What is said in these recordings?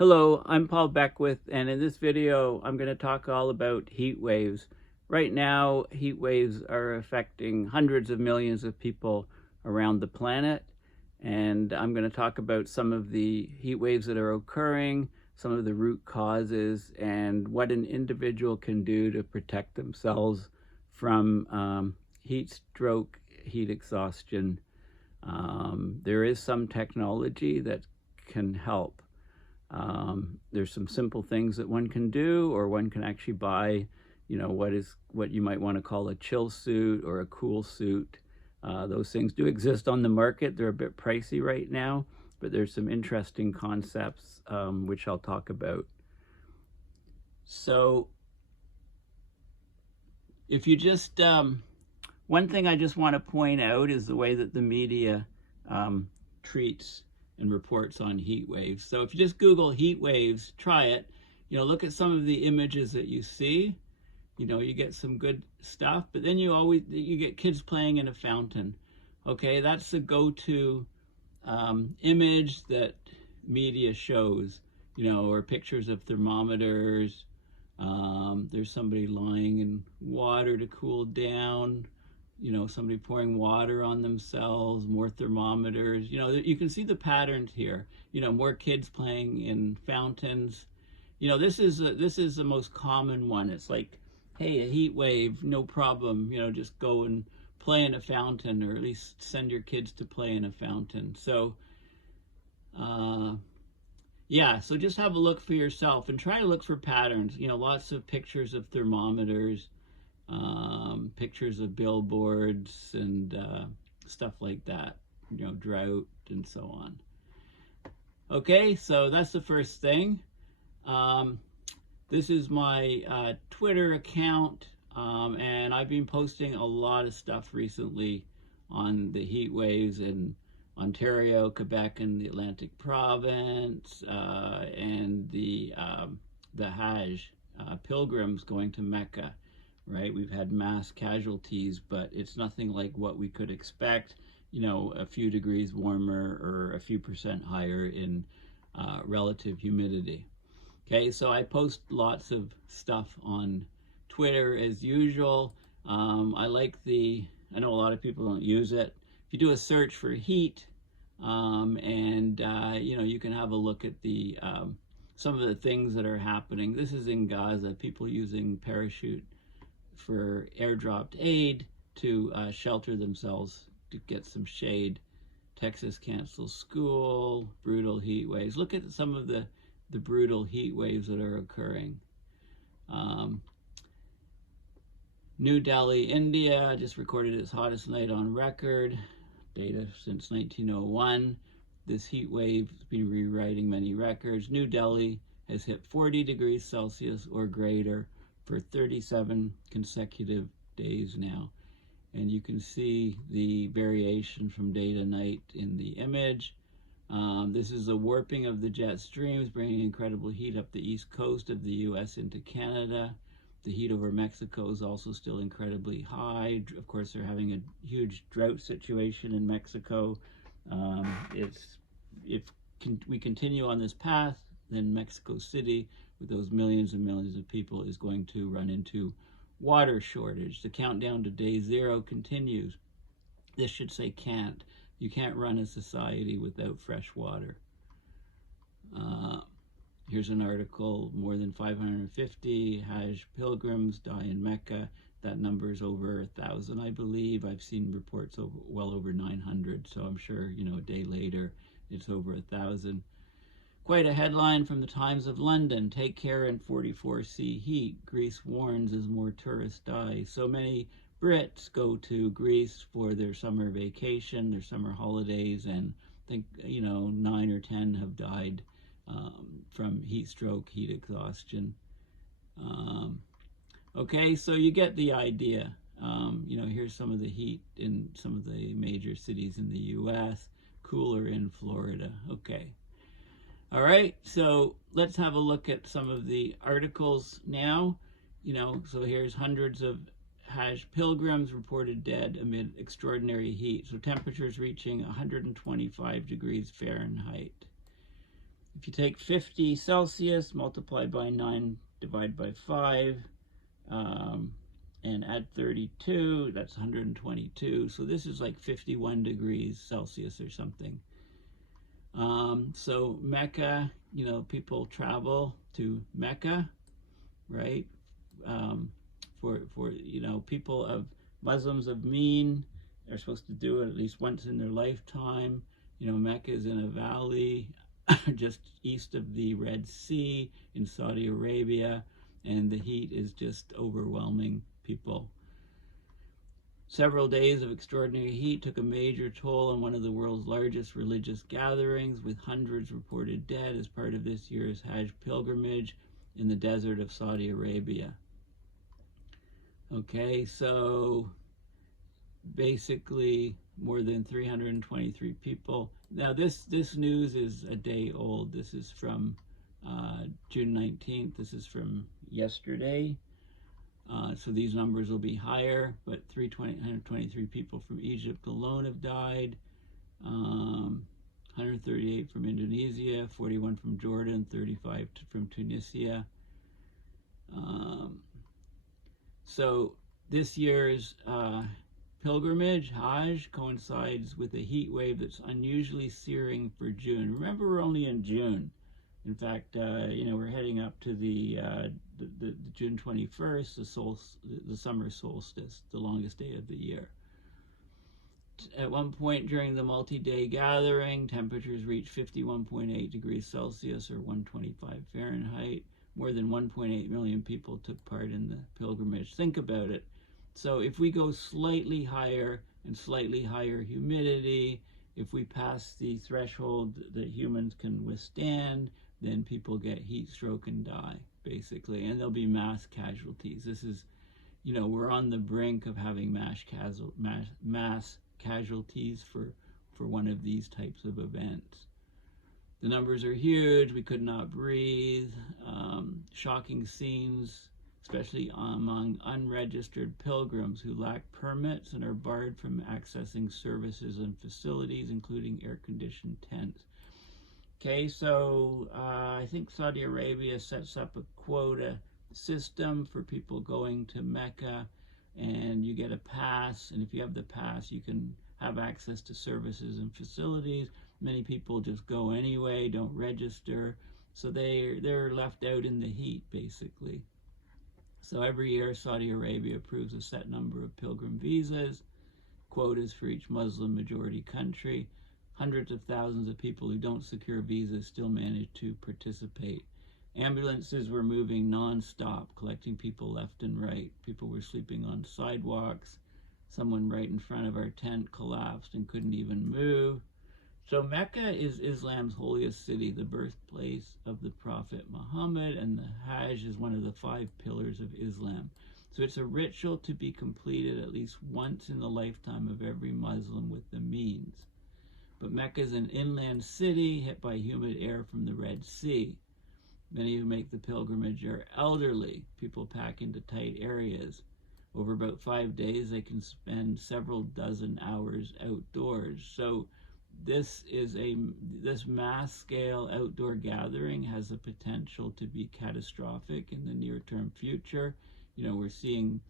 Hello, I'm Paul Beckwith, and in this video I'm going to talk all about heat waves. Right now, heat waves are affecting hundreds of millions of people around the planet, and I'm going to talk about some of the heat waves that are occurring, some of the root causes, and what an individual can do to protect themselves from heat stroke, heat exhaustion. There is some technology that can help. There's some simple things that one can do, or one can actually buy, what you might want to call a chill suit or a cool suit. Those things do exist on the market. They're a bit pricey right now, but there's some interesting concepts which I'll talk about. So if you just, one thing I just want to point out is the way that the media treats and reports on heat waves. So if you just Google heat waves, try it, look at some of the images that you see, you get some good stuff, but then you get kids playing in a fountain. Okay, that's the go-to image that media shows, or pictures of thermometers. There's somebody lying in water to cool down, somebody pouring water on themselves, more thermometers. You can see the patterns here. More kids playing in fountains. This is the most common one. It's like, hey, a heat wave, no problem. Just go and play in a fountain, or at least send your kids to play in a fountain. So, yeah, so just have a look for yourself and try to look for patterns. Lots of pictures of thermometers. Pictures of billboards and stuff like that, drought and so on. Okay, so that's the first thing. This is my Twitter account, and I've been posting a lot of stuff recently on the heat waves in Ontario, Quebec, and the Atlantic province, and the Hajj pilgrims going to Mecca. Right, we've had mass casualties, but it's nothing like what we could expect, a few degrees warmer or a few percent higher in relative humidity. Okay, so I post lots of stuff on Twitter as usual. I know a lot of people don't use it. If you do a search for heat, you can have a look at the some of the things that are happening. This is in Gaza, people using parachute for airdropped aid to shelter themselves to get some shade. Texas cancels school, brutal heat waves. Look at some of the brutal heat waves that are occurring. New Delhi, India, just recorded its hottest night on record. Data since 1901. This heat wave has been rewriting many records. New Delhi has hit 40 degrees Celsius or greater for 37 consecutive days now. And you can see the variation from day to night in the image. This is a warping of the jet streams, bringing incredible heat up the east coast of the US into Canada. The heat over Mexico is also still incredibly high. Of course, they're having a huge drought situation in Mexico. If we continue on this path, then Mexico City, with those millions and millions of people, is going to run into water shortage. The countdown to day zero continues. This should say can't. You can't run a society without fresh water. Here's an article, more than 550 Hajj pilgrims die in Mecca. That number is over 1,000, I believe. I've seen reports well over 900, so I'm sure, a day later, it's over 1,000. Quite a headline from the Times of London. Take care in 44C heat. Greece warns as more tourists die. So many Brits go to Greece for their summer vacation, their summer holidays, and I think, 9 or 10 have died from heat stroke, heat exhaustion. Okay, so you get the idea. Here's some of the heat in some of the major cities in the US, cooler in Florida. Okay. All right, so let's have a look at some of the articles now. So here's hundreds of Hajj pilgrims reported dead amid extraordinary heat. So temperatures reaching 125 degrees Fahrenheit. If you take 50 Celsius, multiply by 9, divide by 5, and add 32, that's 122. So this is like 51 degrees Celsius or something. So Mecca, you know, people travel to Mecca, right? For you know, people of Muslims of Mean are supposed to do it at least once in their lifetime. You know, Mecca is in a valley just east of the Red Sea in Saudi Arabia, and the heat is just overwhelming people. Several days of extraordinary heat took a major toll on one of the world's largest religious gatherings, with hundreds reported dead as part of this year's Hajj pilgrimage in the desert of Saudi Arabia. Okay, so basically more than 323 people. Now this news is a day old. This is from June 19th. This is from yesterday. So these numbers will be higher, but 323 people from Egypt alone have died, 138 from Indonesia, 41 from Jordan, 35 from Tunisia. So this year's pilgrimage, Hajj, coincides with a heat wave that's unusually searing for June. Remember, we're only in June. In fact, you know, we're heading up to the June 21st, the summer solstice, the longest day of the year. At one point during the multi-day gathering, temperatures reached 51.8 degrees Celsius or 125 Fahrenheit. More than 1.8 million people took part in the pilgrimage. Think about it. So if we go slightly higher and slightly higher humidity, if we pass the threshold that humans can withstand, then people get heat stroke and die, basically, and there'll be mass casualties. This is, you know, we're on the brink of having mass casualties for one of these types of events. The numbers are huge. We could not breathe. Shocking scenes, especially among unregistered pilgrims who lack permits and are barred from accessing services and facilities, including air-conditioned tents. Okay, so I think Saudi Arabia sets up a quota system for people going to Mecca, and you get a pass, and if you have the pass, you can have access to services and facilities. Many people just go anyway, don't register, so they're left out in the heat, basically. So every year, Saudi Arabia approves a set number of pilgrim visas, quotas for each Muslim majority country. Hundreds of thousands of people who don't secure visas still manage to participate. Ambulances were moving non-stop, collecting people left and right. People were sleeping on sidewalks. Someone right in front of our tent collapsed and couldn't even move. So Mecca is Islam's holiest city, the birthplace of the Prophet Muhammad, and the Hajj is one of the 5 pillars of Islam. So it's a ritual to be completed at least once in the lifetime of every Muslim with the means. But Mecca is an inland city hit by humid air from the Red Sea. Many who make the pilgrimage are elderly. People pack into tight areas. Over about 5 days, they can spend several dozen hours outdoors. So this mass scale outdoor gathering has the potential to be catastrophic in the near-term future. You know, we're seeing,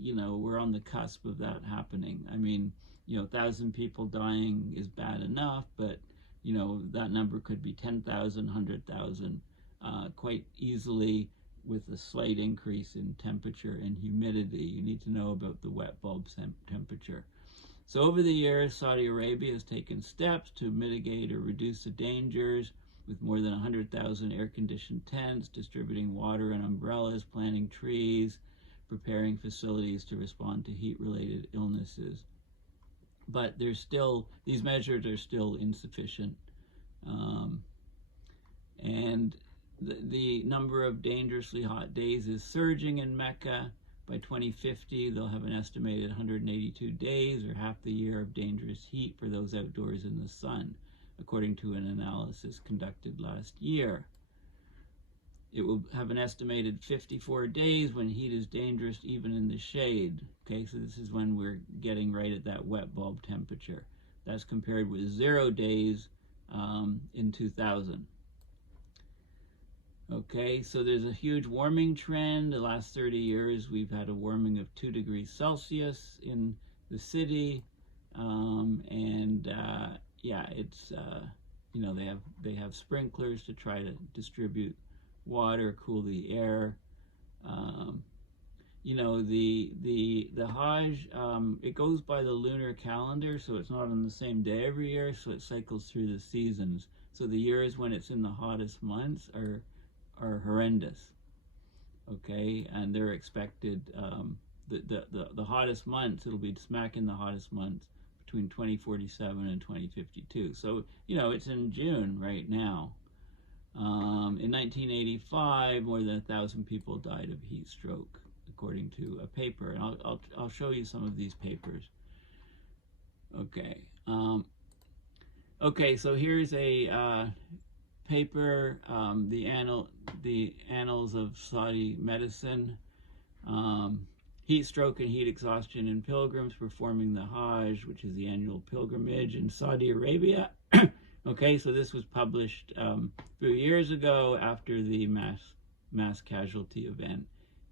you know, we're on the cusp of that happening. I mean, you know, 1,000 people dying is bad enough, but, you know, that number could be 10,000, 100,000 quite easily with a slight increase in temperature and humidity. You need to know about the wet bulb temperature. So over the years, Saudi Arabia has taken steps to mitigate or reduce the dangers with more than 100,000 air-conditioned tents, distributing water and umbrellas, planting trees, preparing facilities to respond to heat-related illnesses. But there's still, these measures are still insufficient. And the number of dangerously hot days is surging in Mecca. By 2050, they'll have an estimated 182 days, or half the year of dangerous heat for those outdoors in the sun, according to an analysis conducted last year. It will have an estimated 54 days when heat is dangerous even in the shade. Okay, so this is when we're getting right at that wet bulb temperature. That's compared with 0 days in 2000. Okay, so there's a huge warming trend. The last 30 years, we've had a warming of 2 degrees Celsius in the city, yeah, it's you know, they have sprinklers to try to distribute water, cool the air. You know, the Hajj, it goes by the lunar calendar, so it's not on the same day every year, so it cycles through the seasons. So the years when it's in the hottest months are horrendous. Okay, and they're expected, the hottest months, it'll be smack in the hottest months between 2047 and 2052. So, you know, it's in June right now. In 1985, more than 1,000 people died of heat stroke, according to a paper. And I'll show you some of these papers. Okay. Okay, so here's a paper, the Annals of Saudi Medicine. Heat stroke and heat exhaustion in pilgrims performing the Hajj, which is the annual pilgrimage in Saudi Arabia. Okay, so this was published a few years ago after the mass casualty event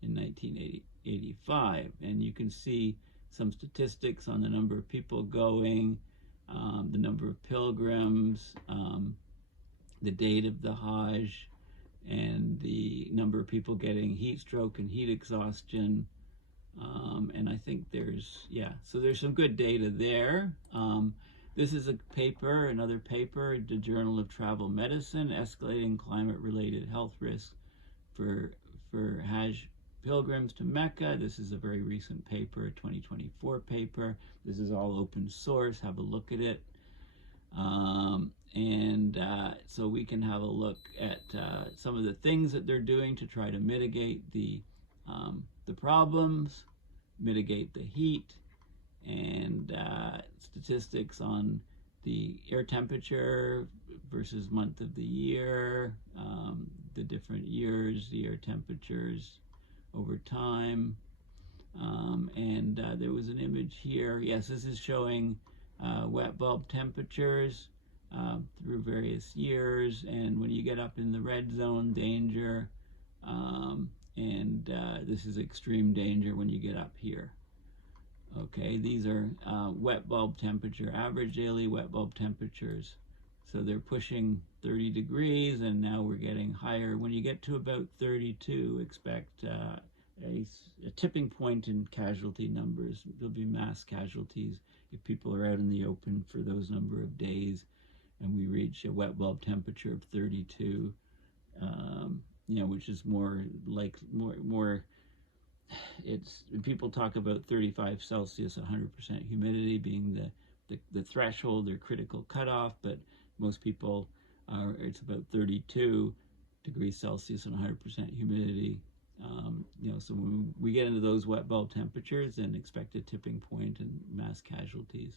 in 1985, and you can see some statistics on the number of people going, the number of pilgrims, the date of the Hajj, and the number of people getting heat stroke and heat exhaustion. And I think so there's some good data there. This is a paper, another paper, the Journal of Travel Medicine, Escalating Climate-Related Health Risks for Hajj Pilgrims to Mecca. This is a very recent paper, a 2024 paper. This is all open source. Have a look at it. So we can have a look at some of the things that they're doing to try to mitigate the problems, mitigate the heat, and statistics on the air temperature versus month of the year, the different years, the air temperatures over time. There was an image here. Yes, this is showing wet bulb temperatures through various years, and when you get up in the red zone, danger, this is extreme danger when you get up here. Okay, these are wet bulb temperature, average daily wet bulb temperatures. So they're pushing 30 degrees, and now we're getting higher. When you get to about 32, expect a tipping point in casualty numbers. There'll be mass casualties if people are out in the open for those number of days, and we reach a wet bulb temperature of 32, you know, which is more like more. It's people talk about 35 Celsius, 100% humidity being the threshold or critical cutoff, but most people it's about 32 degrees Celsius and 100% humidity. You know, so when we get into those wet bulb temperatures, then expect a tipping point and mass casualties.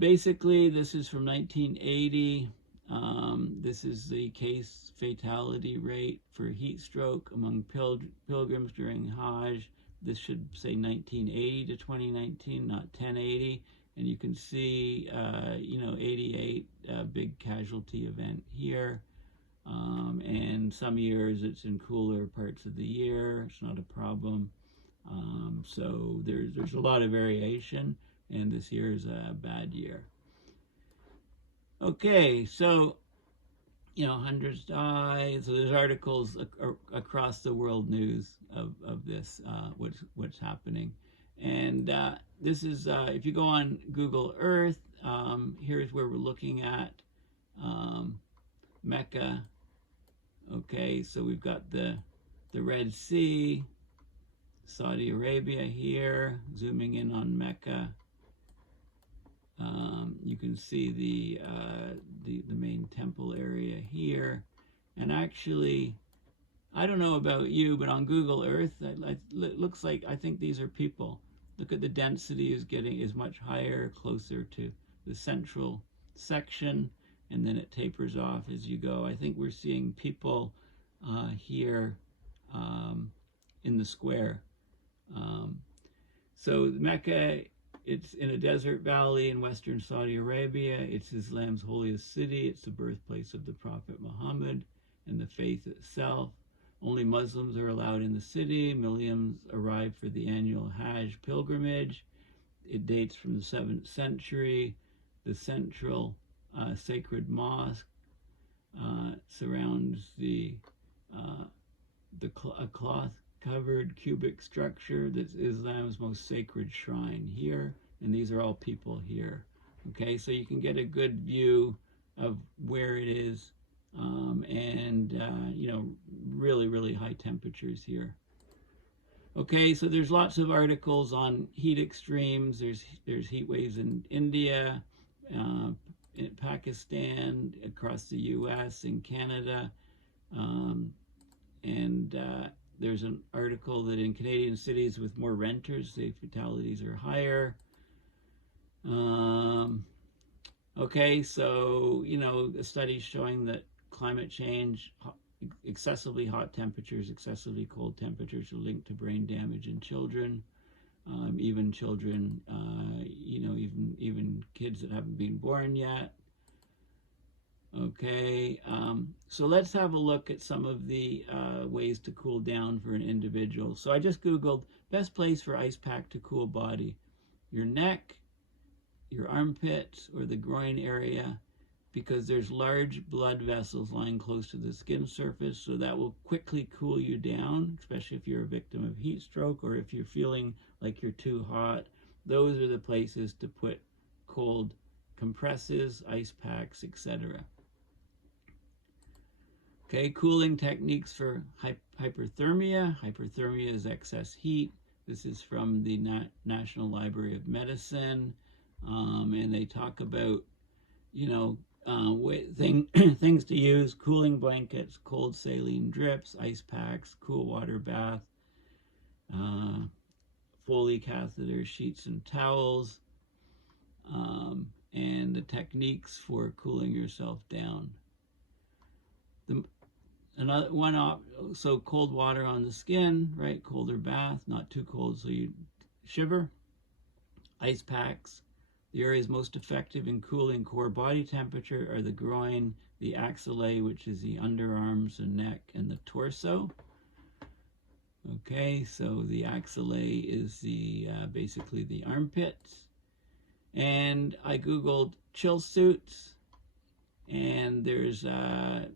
Basically, this is from 1980. This is the case fatality rate for heat stroke among pilgrims during Hajj. This should say 1980 to 2019, not 1080. And you can see, you know, 88, big casualty event here. And some years it's in cooler parts of the year. It's not a problem. So there's a lot of variation, and this year is a bad year. Okay, so, you know, hundreds die. So there's articles across the world news of this, what's happening. And this is, if you go on Google Earth, here's where we're looking at Mecca. Okay, so we've got the Red Sea, Saudi Arabia here, zooming in on Mecca. You can see the main temple area here, and actually, I don't know about you, but on Google Earth, it looks like, I think these are people. Look at the density is much higher, closer to the central section, and then it tapers off as you go. I think we're seeing people here in the square. So Mecca It's in a desert valley in western Saudi Arabia. It's Islam's holiest city. It's the birthplace of the Prophet Muhammad and the faith itself. Only Muslims are allowed in the city. Millions arrive for the annual Hajj pilgrimage. It dates from the 7th century. The central sacred mosque surrounds a cloth-covered cubic structure that's Islam's most sacred shrine here, and these are all people here. Okay, so you can get a good view of where it is, and you know, really high temperatures here. Okay, so there's lots of articles on heat extremes. There's heat waves in India, in Pakistan, across the U.S., in Canada, and there's an article that in Canadian cities with more renters, the fatalities are higher. Okay, so, you know, the studies showing that climate change, excessively hot temperatures, excessively cold temperatures are linked to brain damage in children. Even children, you know, even kids that haven't been born yet. Okay, so let's have a look at some of the ways to cool down for an individual. So I just Googled best place for ice pack to cool body. Your neck, your armpits, or the groin area, because there's large blood vessels lying close to the skin surface, so that will quickly cool you down, especially if you're a victim of heat stroke or if you're feeling like you're too hot. Those are the places to put cold compresses, ice packs, etc. Okay, cooling techniques for hyperthermia. Hyperthermia is excess heat. This is from the National Library of Medicine, and they talk about, you know, things to use: cooling blankets, cold saline drips, ice packs, cool water bath, Foley catheter, sheets and towels, and the techniques for cooling yourself down. So cold water on the skin, right? Colder bath, not too cold so you shiver. Ice packs. The areas most effective in cooling core body temperature are the groin, the axillae, which is the underarms, the neck, and the torso. Okay, so the axillae is the basically the armpits. And I Googled chill suits, and there's a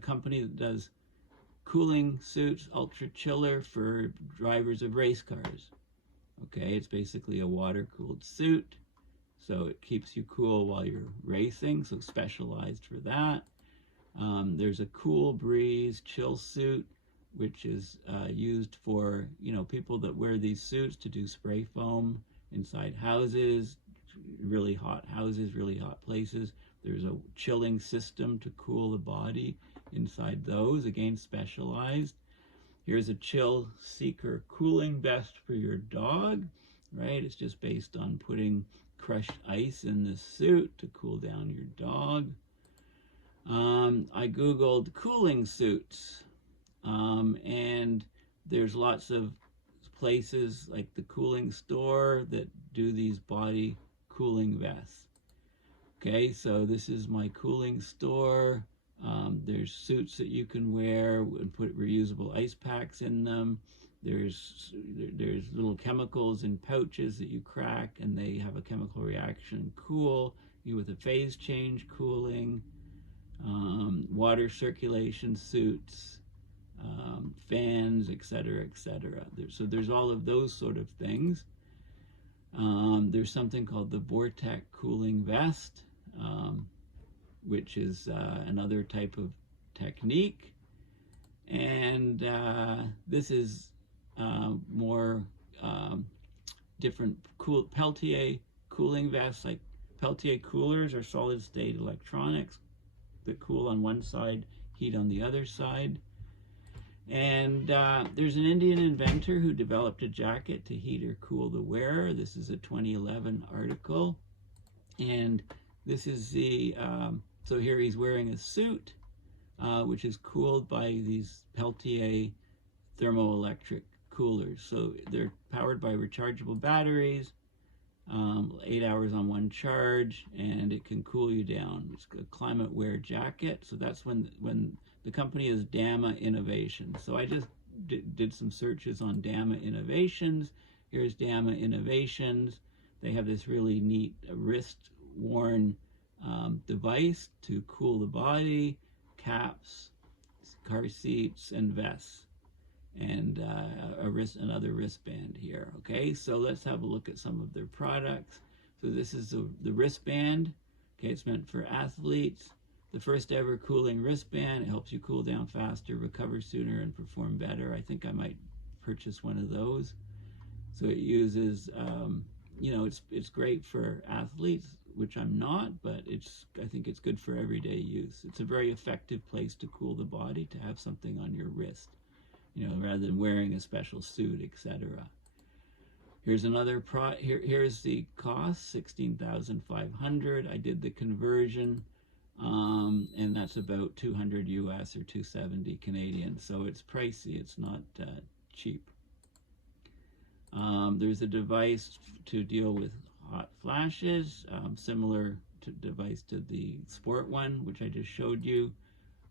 company that does cooling suits, ultra chiller, for drivers of race cars. Okay, it's basically a water-cooled suit, so it keeps you cool while you're racing, so specialized for that. There's a cool breeze chill suit, which is used for, you know, people that wear these suits to do spray foam inside houses, really hot houses, really hot places. There's a chilling system to cool the body inside those, again, specialized. Here's a chill seeker cooling vest for your dog, right? It's just based on putting crushed ice in the suit to cool down your dog. I Googled cooling suits, and there's lots of places like the Cooling Store that do these body cooling vests. Okay, so this is my Cooling Store. There's suits that you can wear and put reusable ice packs in them. There's little chemicals in pouches that you crack and they have a chemical reaction, cool you with a phase change cooling. Water circulation suits, fans, etc., etc. So there's all of those sort of things. There's something called the Vortec cooling vest, which is another type of technique. And this is more different Peltier cooling vests, like Peltier Coolers or solid state electronics that cool on one side, heat on the other side. And there's an Indian inventor who developed a jacket to heat or cool the wearer. This is a 2011 article. And this is the, so here he's wearing a suit, which is cooled by these Peltier Thermo-Electric Coolers. So they're powered by rechargeable batteries, 8 hours on one charge, and it can cool you down. It's a climate wear jacket. So that's when the company is Dharma Innovations. So I just did some searches on Dharma Innovations. Here's Dharma Innovations. They have this really neat wrist-worn device to cool the body, caps, car seats, and vests, and another wristband here. Okay, so let's have a look at some of their products. So this is the wristband. Okay, it's meant for athletes. The first ever cooling wristband. It helps you cool down faster, recover sooner, and perform better. I think I might purchase one of those. So it uses, you know, it's great for athletes, which I'm not, but I think it's good for everyday use. It's a very effective place to cool the body, to have something on your wrist, you know, rather than wearing a special suit, etc. Here's another here's the cost, $16,500. I did the conversion, and that's about 200 US or 270 Canadian. So it's pricey. It's not cheap. There's a device to deal with hot flashes, similar to device to the sport one, which I just showed you.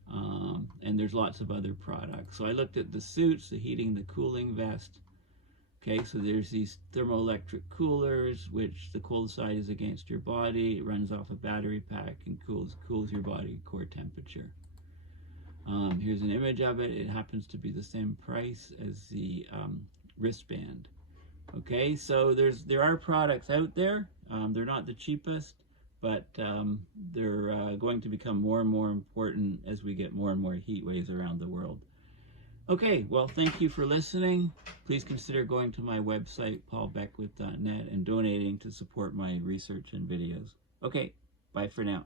And there's lots of other products. So I looked at the suits, the heating, the cooling vest. Okay, so there's these Thermo-Electric coolers, which the cold side is against your body. It runs off a battery pack and cools your body core temperature. Here's an image of it. It happens to be the same price as the wristband. Okay, so there are products out there. They're not the cheapest, but they're going to become more and more important as we get more and more heat waves around the world. Okay, well, thank you for listening. Please consider going to my website, paulbeckwith.net, and donating to support my research and videos. Okay, bye for now.